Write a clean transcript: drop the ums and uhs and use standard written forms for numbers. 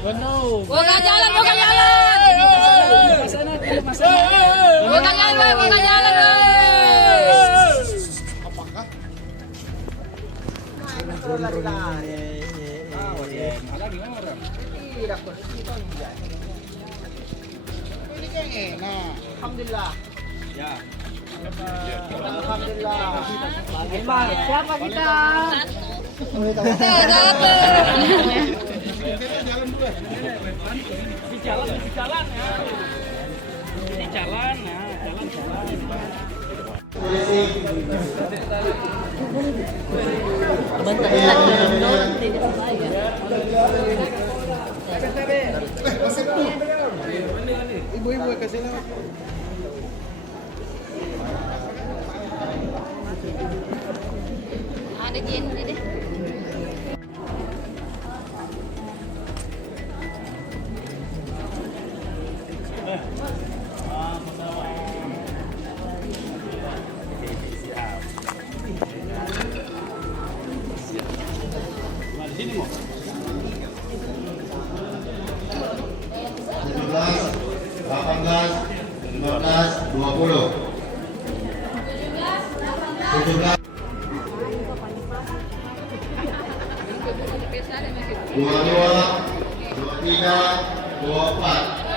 Benar. Buka jalan, buka jalan. Buka jalan, buka jalan. Apakah? Ada gimana orang? Ini kan enak. Alhamdulillah. Ya. Alhamdulillah. Siapa kita? Jalan dulu ya. Di jalan ya. Ini jalan ya, jalan. Ibu-ibu kasih lewat. Ada Jen, deh. Di sini mau. 17, 18, 15, 20. 17, 22, 23, 24.